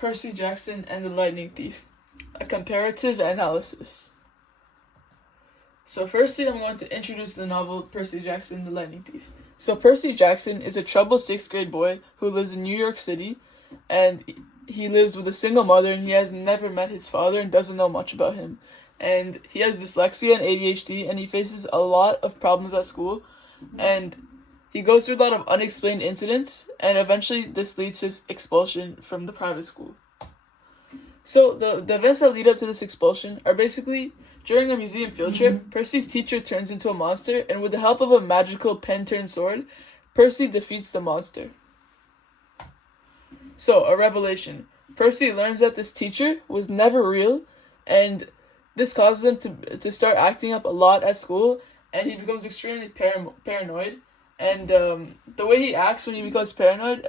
Percy Jackson and the Lightning Thief, a comparative analysis. So firstly, I'm going to introduce the novel Percy Jackson and the Lightning Thief. So Percy Jackson is a troubled 6th grade boy who lives in New York City, and he lives with a single mother, and he has never met his father and doesn't know much about him. And he has dyslexia and ADHD, and he faces a lot of problems at school, and he goes through a lot of unexplained incidents, and eventually this leads to his expulsion from the private school. So the events that lead up to this expulsion are basically, during a museum field trip, Percy's teacher turns into a monster, and with the help of a magical pen-turned sword, Percy defeats the monster. So, a revelation. Percy learns that this teacher was never real, and this causes him to start acting up a lot at school, and he becomes extremely paranoid. And the way he acts when he becomes paranoid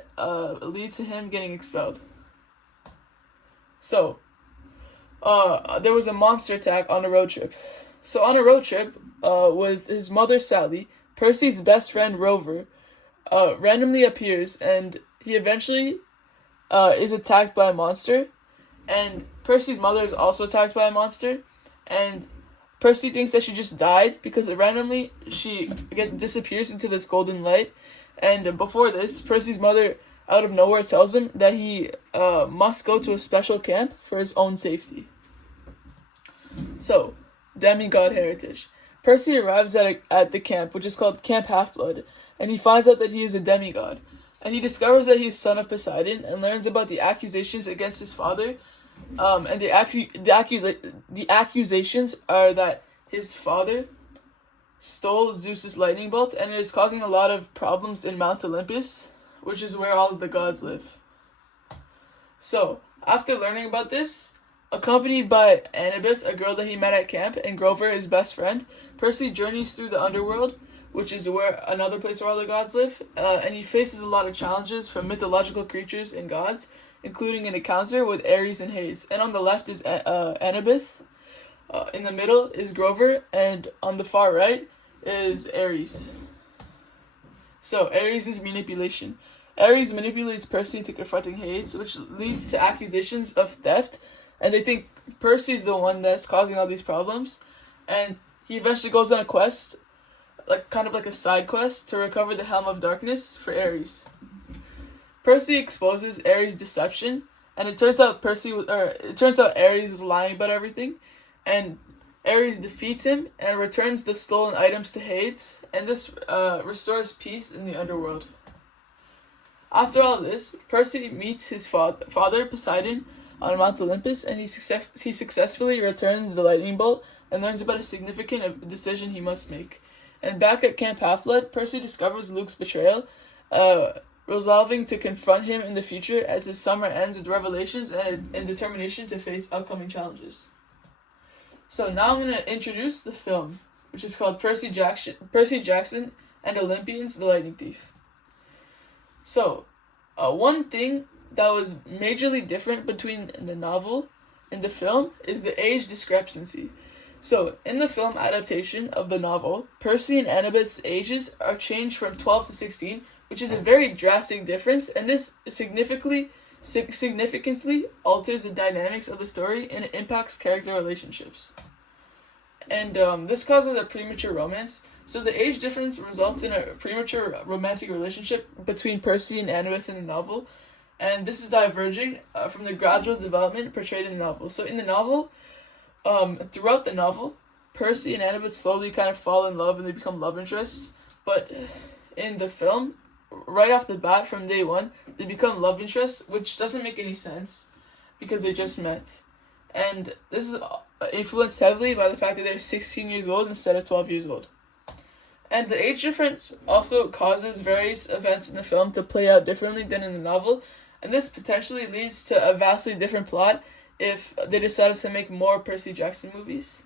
leads to him getting expelled. So, there was a monster attack on a road trip. So on a road trip with his mother Sally, Percy's best friend Rover randomly appears, and he eventually is attacked by a monster. And Percy's mother is also attacked by a monster. And Percy thinks that she just died because randomly she disappears into this golden light. And before this, Percy's mother, out of nowhere, tells him that he must go to a special camp for his own safety. So, demigod heritage. Percy arrives at the camp, which is called Camp Half-Blood, and he finds out that he is a demigod. And he discovers that he is son of Poseidon and learns about the accusations against his father. And the accusations are that his father stole Zeus's lightning bolt, and it is causing a lot of problems in Mount Olympus, which is where all of the gods live. So, after learning about this, accompanied by Annabeth, a girl that he met at camp, and Grover, his best friend, Percy journeys through the underworld, which is another place where all the gods live, and he faces a lot of challenges from mythological creatures and gods, including an encounter with Ares and Hades. And on the left is Annabeth, in the middle is Grover, and on the far right is Ares. So, Ares is manipulation. Ares manipulates Percy into confronting Hades, which leads to accusations of theft, and they think Percy's the one that's causing all these problems, and he eventually goes on a quest, kind of like a side quest, to recover the Helm of Darkness for Ares. Percy exposes Ares' deception, and it turns out Ares was lying about everything, and Ares defeats him and returns the stolen items to Hades, and this restores peace in the underworld. After all this, Percy meets his father Poseidon on Mount Olympus, and he successfully returns the lightning bolt and learns about a significant decision he must make. And back at Camp Half-Blood, Percy discovers Luke's betrayal, resolving to confront him in the future as his summer ends with revelations and determination to face upcoming challenges. So now I'm going to introduce the film, which is called Percy Jackson and Olympians, the Lightning Thief. So, one thing that was majorly different between the novel and the film is the age discrepancy. So, in the film adaptation of the novel, Percy and Annabeth's ages are changed from 12 to 16, which is a very drastic difference, and this significantly alters the dynamics of the story, and it impacts character relationships. And this causes a premature romance. So the age difference results in a premature romantic relationship between Percy and Annabeth in the novel, and this is diverging from the gradual development portrayed in the novel. So in the novel, throughout the novel, Percy and Annabeth slowly kind of fall in love and they become love interests, but in the film, right off the bat from day one, they become love interests, which doesn't make any sense because they just met. And this is influenced heavily by the fact that they're 16 years old instead of 12 years old. And the age difference also causes various events in the film to play out differently than in the novel, and this potentially leads to a vastly different plot if they decided to make more Percy Jackson movies.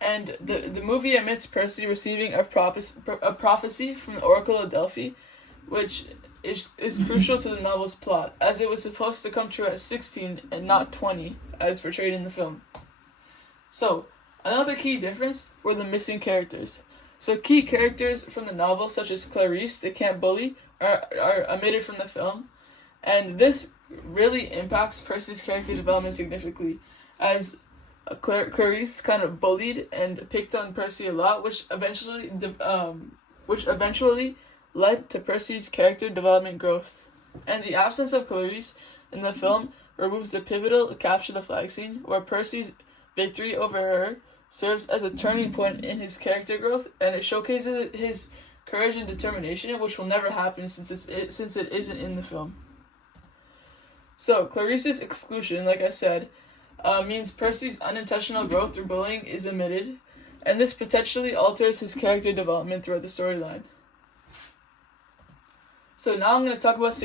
And the movie omits Percy receiving a prophecy from the Oracle of Delphi, which is crucial to the novel's plot, as it was supposed to come true at 16 and not 20, as portrayed in the film. So, another key difference were the missing characters. So key characters from the novel, such as Clarice, the camp bully, are omitted from the film, And this really impacts Percy's character development significantly, as Clarice kind of bullied and picked on Percy a lot, which eventually led to Percy's character development growth. And the absence of Clarice in the film removes the pivotal capture the flag scene, where Percy's victory over her serves as a turning point in his character growth, and it showcases his courage and determination, which will never happen since it isn't in the film. So Clarice's exclusion, like I said, means Percy's unintentional growth through bullying is omitted, and this potentially alters his character development throughout the storyline. So now I'm going to talk about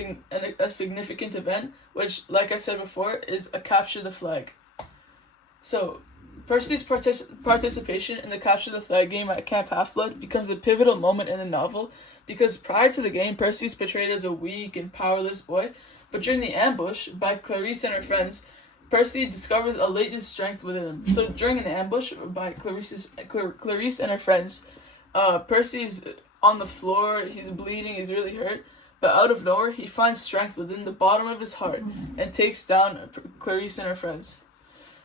a significant event, which, like I said before, is a capture the flag. So Percy's participation in the capture the flag game at Camp Half-Blood becomes a pivotal moment in the novel, because prior to the game, Percy's portrayed as a weak and powerless boy, but during the ambush by Clarice and her friends, Percy discovers a latent strength within him. So during an ambush by Clarice and her friends, Percy's on the floor, he's bleeding, he's really hurt, but out of nowhere, he finds strength within the bottom of his heart and takes down Clarice and her friends.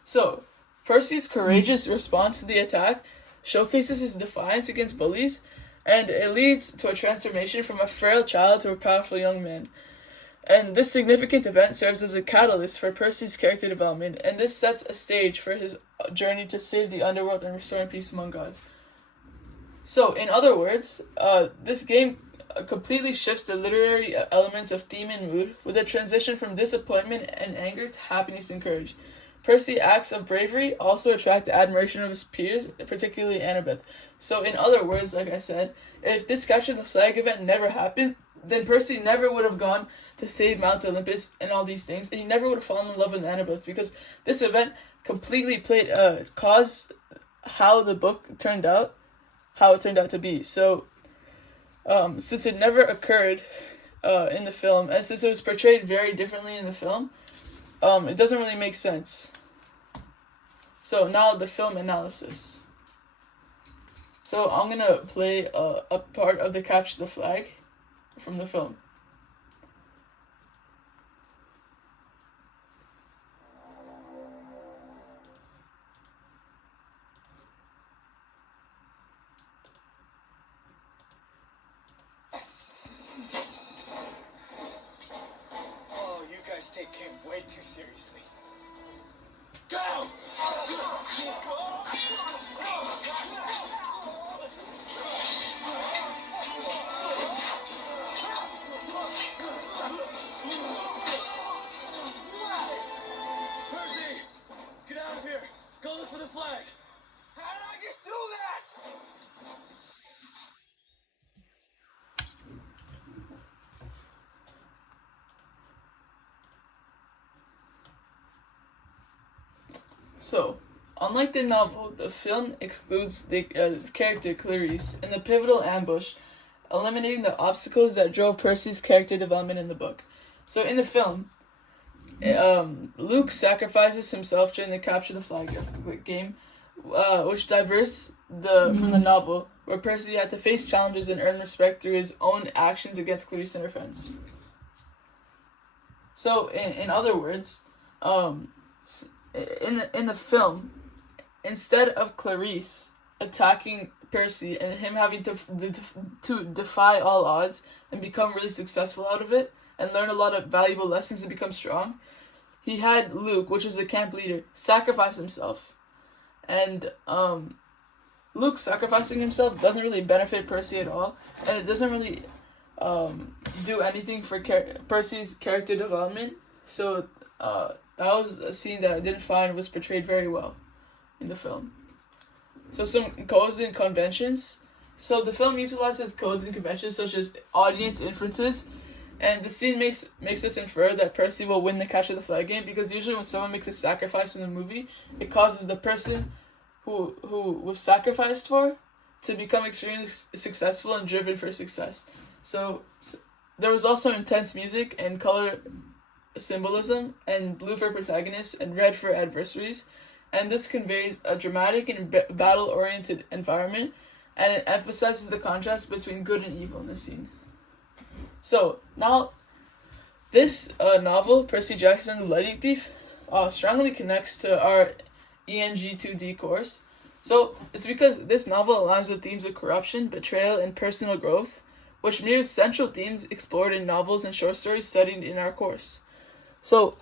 So, Percy's courageous response to the attack showcases his defiance against bullies, and it leads to a transformation from a frail child to a powerful young man. And this significant event serves as a catalyst for Percy's character development, and this sets a stage for his journey to save the underworld and restore peace among gods. So, in other words, this game completely shifts the literary elements of theme and mood, with a transition from disappointment and anger to happiness and courage. Percy's acts of bravery also attract the admiration of his peers, particularly Annabeth. So, in other words, like I said, if this capture the flag event never happened, then Percy never would have gone to save Mount Olympus and all these things, and he never would have fallen in love with Annabeth, because this event completely caused how the book turned out, how it turned out to be. So, since it never occurred in the film, and since it was portrayed very differently in the film, it doesn't really make sense. So now the film analysis. So I'm gonna play a part of the Capture the Flag from the film. Oh, you guys take Kim way too seriously. Go! Percy! Get out of here! Go look for the flag! How did I just do that? So, unlike the novel, the film excludes the character Clarice in the pivotal ambush, eliminating the obstacles that drove Percy's character development in the book. So in the film, Luke sacrifices himself during the Capture the Flag game, which diverts from the novel, where Percy had to face challenges and earn respect through his own actions against Clarice and her friends. So, in other words, in the film, instead of Clarice attacking Percy and him having to defy all odds and become really successful out of it and learn a lot of valuable lessons and become strong, he had Luke, which is the camp leader, sacrifice himself. And Luke sacrificing himself doesn't really benefit Percy at all, and it doesn't really do anything for Percy's character development. So that was a scene that I didn't find was portrayed very well in the film. So some codes and conventions. So the film utilizes codes and conventions such as audience inferences, and the scene makes us infer that Percy will win the Capture the Flag game, because usually when someone makes a sacrifice in a movie, it causes the person who was sacrificed for to become extremely successful and driven for success. So there was also intense music and color symbolism, and blue for protagonists and red for adversaries, and this conveys a dramatic and battle-oriented environment, and it emphasizes the contrast between good and evil in the scene. So now This novel, Percy Jackson the Lightning Thief, strongly connects to our ENG2D course. So it's because this novel aligns with themes of corruption, betrayal, and personal growth, which mirrors central themes explored in novels and short stories studied in our course. So,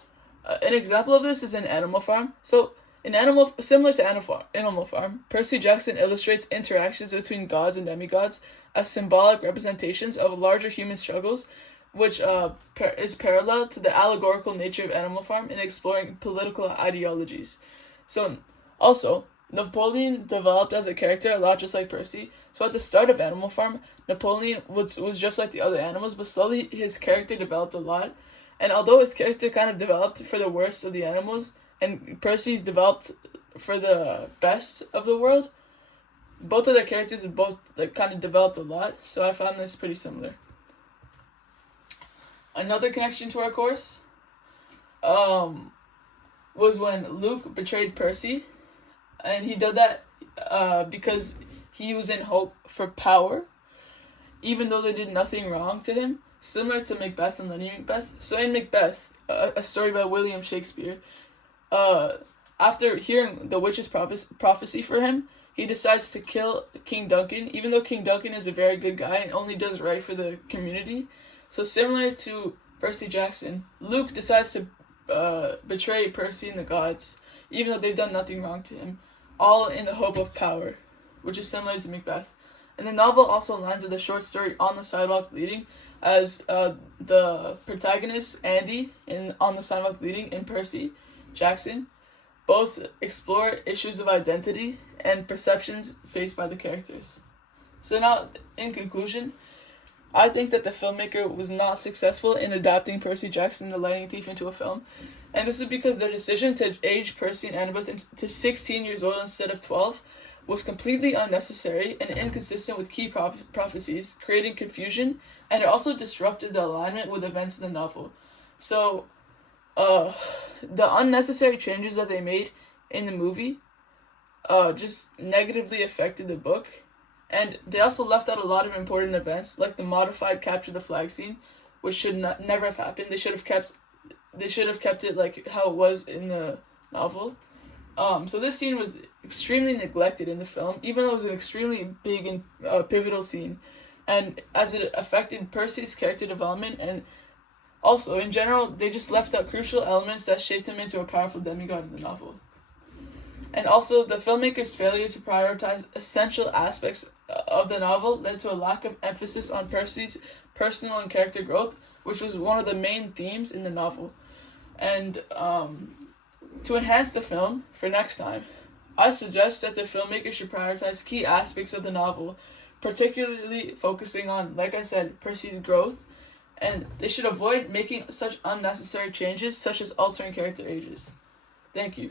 an example of this is in Animal Farm. So, similar to Animal Farm, Percy Jackson illustrates interactions between gods and demigods as symbolic representations of larger human struggles, which is parallel to the allegorical nature of Animal Farm in exploring political ideologies. So, also, Napoleon developed as a character a lot just like Percy. So at the start of Animal Farm, Napoleon was just like the other animals, but slowly his character developed a lot. And although his character kind of developed for the worst of the animals, and Percy's developed for the best of the world, both of their characters kind of developed a lot. So I found this pretty similar. Another connection to our course was when Luke betrayed Percy. And he did that because he was in hope for power, even though they did nothing wrong to him, similar to Macbeth and Lady Macbeth. So in Macbeth, a story by William Shakespeare, after hearing the witch's prophecy for him, he decides to kill King Duncan, even though King Duncan is a very good guy and only does right for the community. So similar to Percy Jackson, Luke decides to betray Percy and the gods, even though they've done nothing wrong to him, all in the hope of power, which is similar to Macbeth. And the novel also aligns with the short story On the Sidewalk Bleeding, as the protagonist, Andy, in On the Sidewalk Bleeding, and Percy Jackson both explore issues of identity and perceptions faced by the characters. So now, in conclusion, I think that the filmmaker was not successful in adapting Percy Jackson the Lightning Thief into a film. And this is because their decision to age Percy and Annabeth to 16 years old instead of 12 was completely unnecessary and inconsistent with key prophecies, creating confusion, and it also disrupted the alignment with events in the novel. So, the unnecessary changes that they made in the movie just negatively affected the book, and they also left out a lot of important events, like the modified capture the flag scene, which should never have happened. They should have kept it like how it was in the novel. So this scene was extremely neglected in the film, even though it was an extremely big and pivotal scene, and as it affected Percy's character development, and also in general, they just left out crucial elements that shaped him into a powerful demigod in the novel. And also, the filmmaker's failure to prioritize essential aspects of the novel led to a lack of emphasis on Percy's personal and character growth, which was one of the main themes in the novel. And to enhance the film for next time, I suggest that the filmmaker should prioritize key aspects of the novel, particularly focusing on, like I said, Percy's growth, and they should avoid making such unnecessary changes such as altering character ages. Thank you.